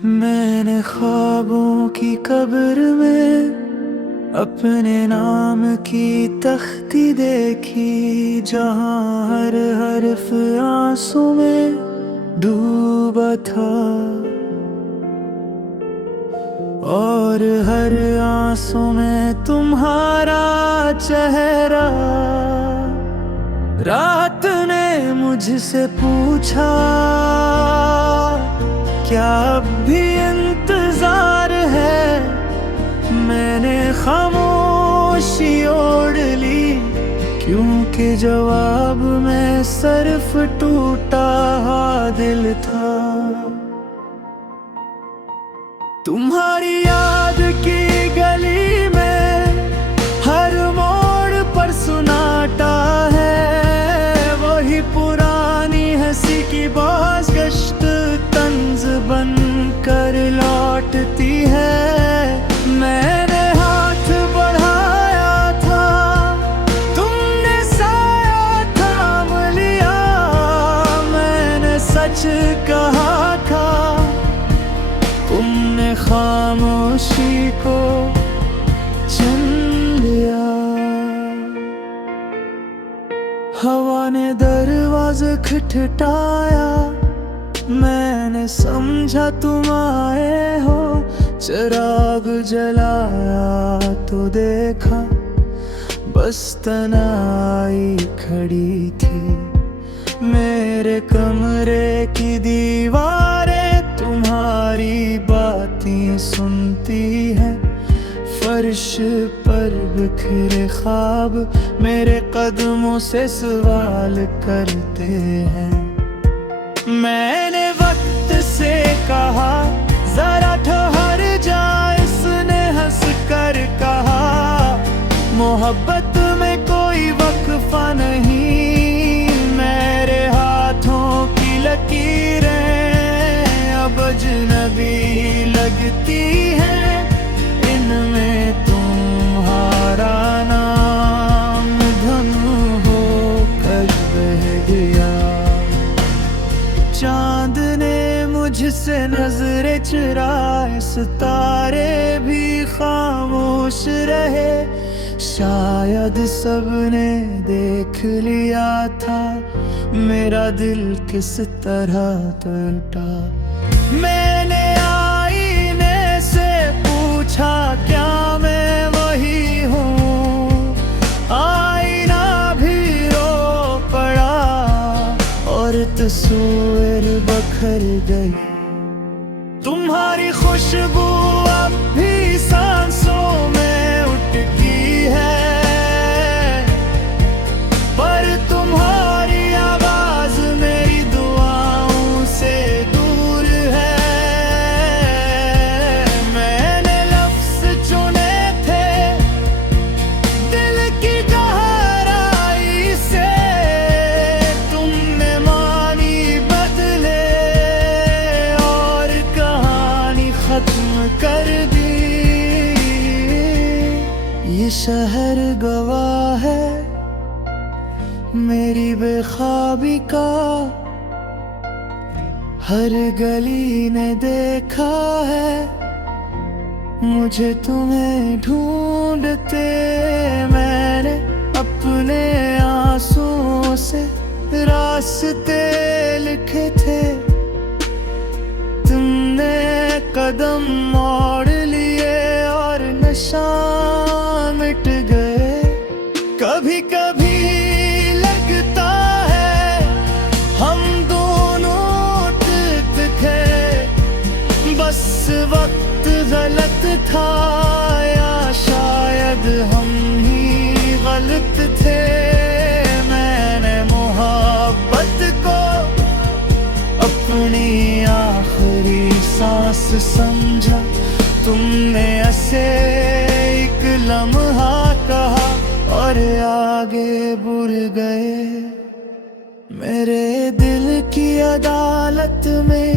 मैंने ख्वाबों की कब्र में अपने नाम की तख्ती देखी, जहां हर हर्फ आंसू में डूबा था और हर आंसू में तुम्हारा चेहरा। रात ने मुझसे पूछा, क्या अब भी इंतजार है? मैंने खामोशी ओढ़ ली, क्योंकि जवाब में सिर्फ टूटा दिल था। तुम्हारी याद की गली में हर मोड़ पर सुनाता है, वही पुरानी हंसी की बाज गश्त तंज बन कर लौटती है। मैंने हाथ बढ़ाया था, तुमने साया थाम लिया। मैंने सच कहा था, तुमने खामोशी को चुन लिया। हवा ने दरवाज़ा खटखटाया, मैंने समझा तुम आए हो। चिराग जलाया तो देखा बस तन्हाई खड़ी थी। मेरे कमरे की दीवारें तुम्हारी बातें सुनती हैं। फर्श पर बिखरे ख्वाब मेरे कदमों से सवाल करते हैं। मैंने वक्त से कहा, जरा ठहर जा, इसने हंस कर कहा। मोहब्बत में कोई वक्फा नहीं, मेरे हाथों की लकीरें अब अजनबी लगती हैं। इनमें तुम्हारा नाम धनु हो कर बह गया। चांद ने मुझसे नजरें चुराए, सितारे भी खामोश रहे। शायद सबने देख लिया था मेरा दिल किस तरह टूटा। मैंने आईने से पूछा, क्या मैं वही हूँ? आईना भी रो पड़ा और तस्वीर बखर गई। तुम्हारी खुशबू अब भी सांसों में उठती है, पर तुम्हारी आवाज मेरी दुआओं से दूर है। मैंने लफ्ज चुने थे दिल की गहराई से, तुमने मानी बदले और कहानी खत्म कर दी। ये शहर गवाह है मेरी बेख्वाबी का, हर गली ने देखा है मुझे तुम्हें ढूंढते। मैंने अपने आंसुओं से रास्ते लिखे थे, तुमने कदम मोड़ लिए और निशान मिट गए। कभी कभी लगता है हम दोनों ठीक थे, बस वक्त गलत था या शायद हम ही गलत थे। मैंने मोहब्बत को अपनी आखिरी सांस समझा, तुमने ऐसे एक लम्हा कहा और आगे बढ़ गए। मेरे दिल की अदालत में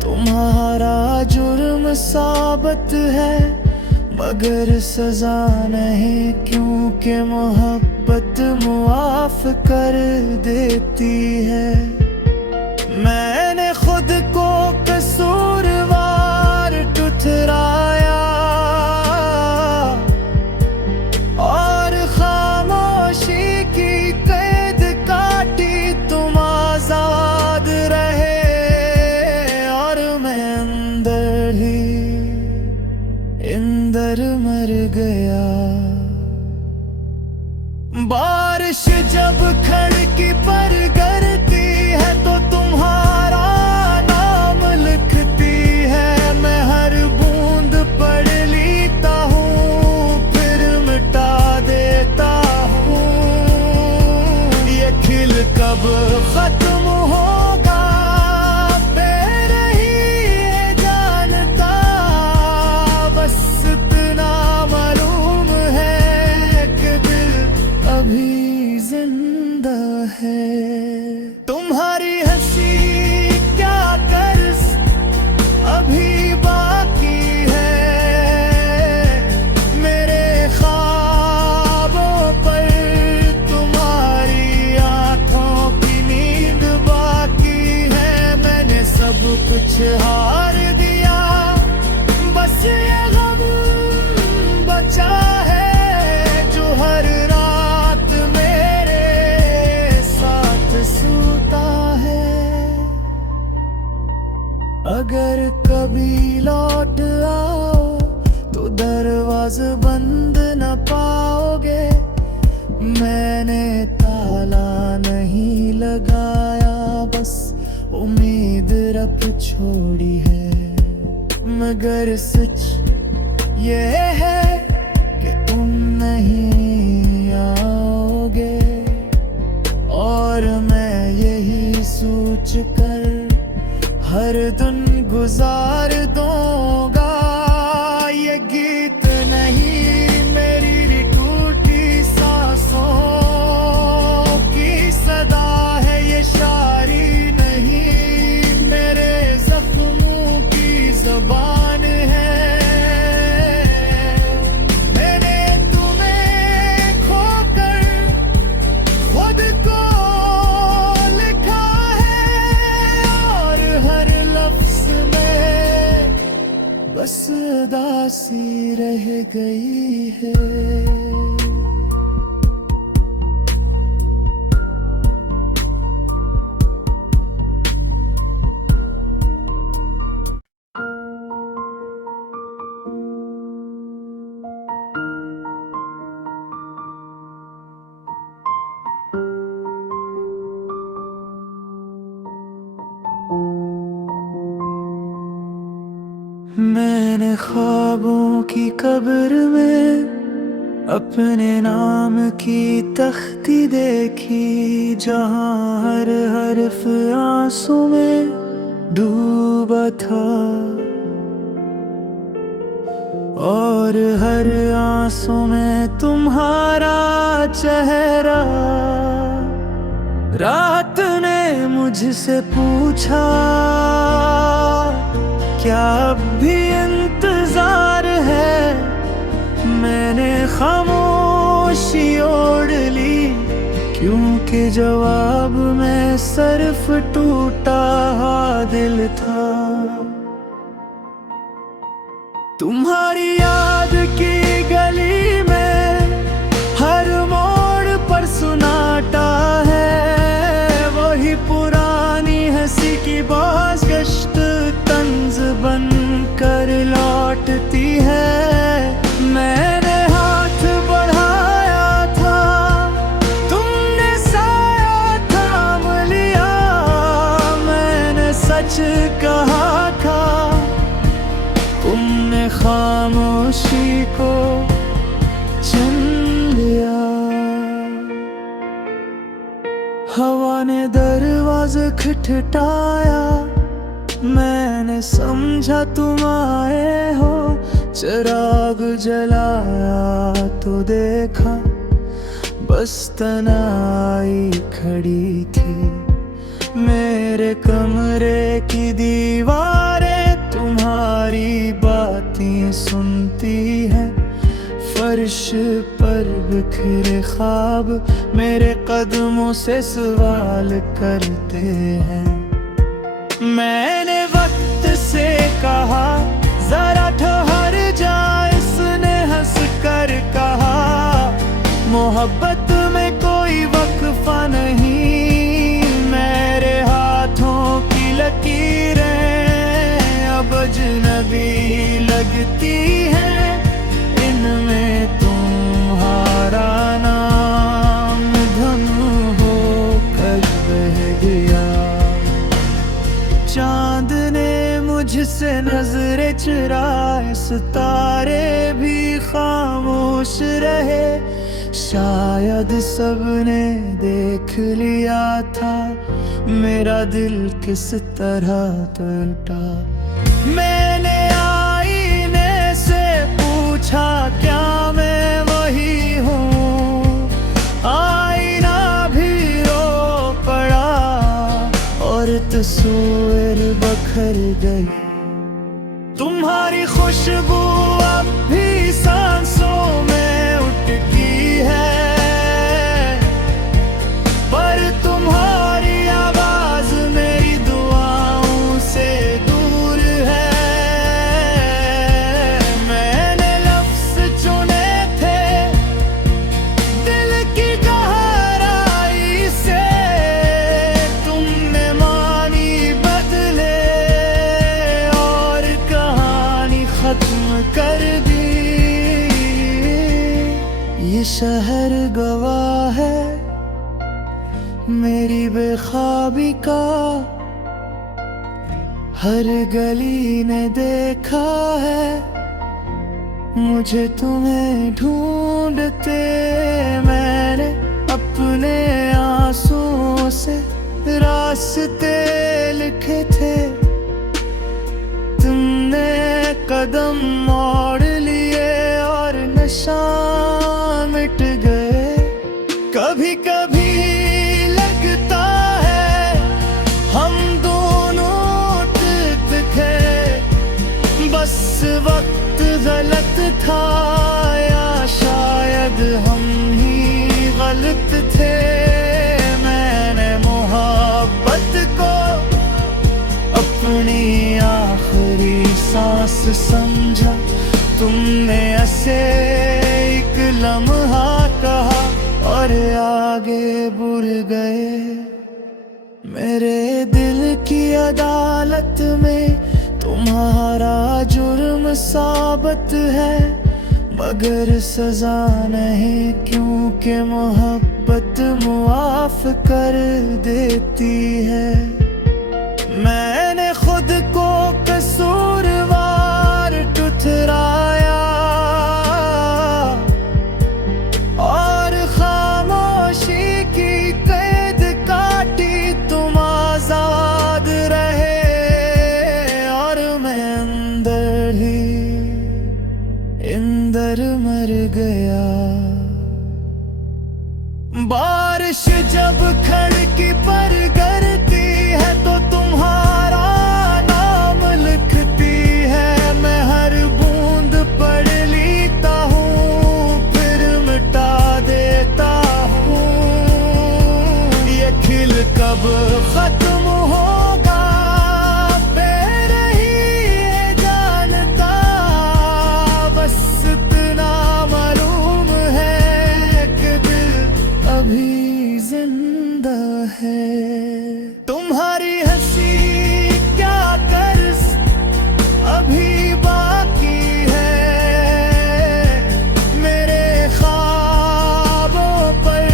तुम्हारा जुर्म साबित है, मगर सजा नहीं, क्योंकि मोहब्बत मुआफ कर देती है। मैंने खुद को कसूरवार बढ़ी, इंदर मर गया। बारिश जब खिड़की पर गिरती है तो तुम्हारा नाम लिखती है। मैं हर बूंद पढ़ लेता हूँ, फिर मिटा देता हूँ। ये खिल कब खत्म होगा मेरे ही ये जानता। बस इतना मालूम है कि दिल अभी जिंदा है। तुम्हारी हंसी क्या कर्ज अभी बाकी है। मेरे ख्वाबों पर तुम्हारी आंखों की नींद बाकी है। मैंने सब कुछ हार दिया, बस ये गम बचा है जो हर रात मेरे साथ सोता है। अगर कभी लौट आओ तो दरवाज़ा बंद न पाओगे। मैंने ताला नहीं लगाया, बस उम्मीद रब छोड़ी है। मगर सच ये है कि तुम नहीं आओगे, और मैं यही सोच कर हर दिन गुजार दूंगा। ये गीत नहीं मेरी टूटी सांसों की सदा है, ये शायरी नहीं मेरे जख्मों की ज़बान है। मैंने तुम्हें खोकर खुद को लिखा है, और हर लफ्ज़ में बस उदासी रह गई है। मैंने ख्वाबों की कब्र में अपने नाम की तख्ती देखी, जहाँ हर हर्फ आंसू में डूबा था, और हर आंसू में तुम्हारा चेहरा। रात ने मुझसे पूछा क्या अब भी इंतजार है। मैंने खामोशी ओढ़ ली, क्योंकि जवाब में सिर्फ टूटा दिल था। तुम्हारी याद की गली में हर मोड़ पर सुनाता है। वही पुरानी हंसी की बाज़गश्त तंज बन कर लौटती है। मैंने हाथ बढ़ाया था, तुमने साया थाम लिया। मैंने सच कहा था, तुमने खामोशी को चुन लिया। हवा ने दरवाज़ा खटखटाया, मैंने समझा तुम आए हो। चिराग जलाया तो देखा बस तन्हाई खड़ी थी। मेरे कमरे की दीवारें तुम्हारी बातें सुनती हैं। फर्श पर बिखरे ख्वाब मेरे कदमों से सवाल करते हैं। मैंने वक्त से कहा जरा ठहर जा, इसने हंस कर कहा मोहब्बत में कोई वक्फा नहीं। मेरे हाथों की लकीरें अब अजनबी लगती हैं, इनमें तुम्हारा नाम धनु हो कर बह गया। चांद ने मुझसे नजरें चुराए, सितारे भी खामोश रहे। शायद सबने देख लिया था मेरा दिल किस तरह टूटा। मैंने आईने से पूछा क्या मैं वही हूँ, आईना भी रो पड़ा और तस्वीर बखर गई। तुम्हारी खुशबू अब भी सांसों में उठती है, पर तुम्हारी आवाज मेरी दुआओं से दूर है। मैंने लफ्ज चुने थे दिल की गहराई से, तुमने मानी बदले और कहानी खत्म कर दी। ये शहर गवाह है मेरी बेख्वाबी का, हर गली ने देखा है मुझे तुम्हें ढूंढते। मैंने अपने आंसुओं से रास्ते लिखे थे, तुमने कदम मोड़ लिए और निशान मिट गए। कभी कभी लगता है हम दोनों ठीक थे, बस वक्त गलत था या शायद हम ही गलत थे। मैंने मोहब्बत को अपनी आखिरी सांस समझा, तुमने ऐसे एक लम्हा कहा और आगे बढ़ गए। मेरे दिल की अदालत में तुम्हारा जुर्म साबित है, मगर सजा नहीं क्योंकि मोहब्बत मुआफ कर देती है। मैंने खुद को कसूरवार ठुठराया और खामोशी की कैद काटी, तुम आजाद रहे और मैं अंदर ही अंदर मर गया। बारिश जब खिड़की पर गिरती है तो तुम्हारा नाम लिखती है। मैं हर बूंद पढ़ लेता हूँ फिर मिटा देता हूँ। ये खिल कब खत्म होगा मेरे ही जानता, बस इतना मालूम है कि दिल अभी जिंदा है। तुम्हारी हंसी क्या कर्ज अभी बाकी है, मेरे ख्वाबों पर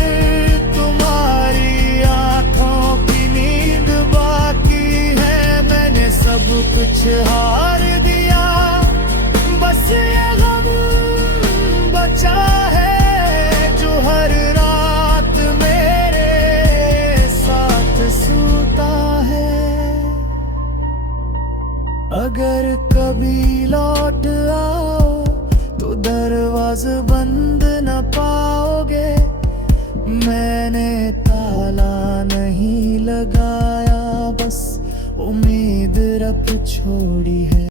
तुम्हारी आंखों की नींद बाकी है। मैंने सब कुछ हार दिया, बस ये गम बचा है जो हर रात मेरे साथ सोता है। अगर कभी लौट आओ तो दरवाज़ा बंद न पाओगे, मैंने ताला नहीं लगाया, बस उम्मीद रब छोड़ी है।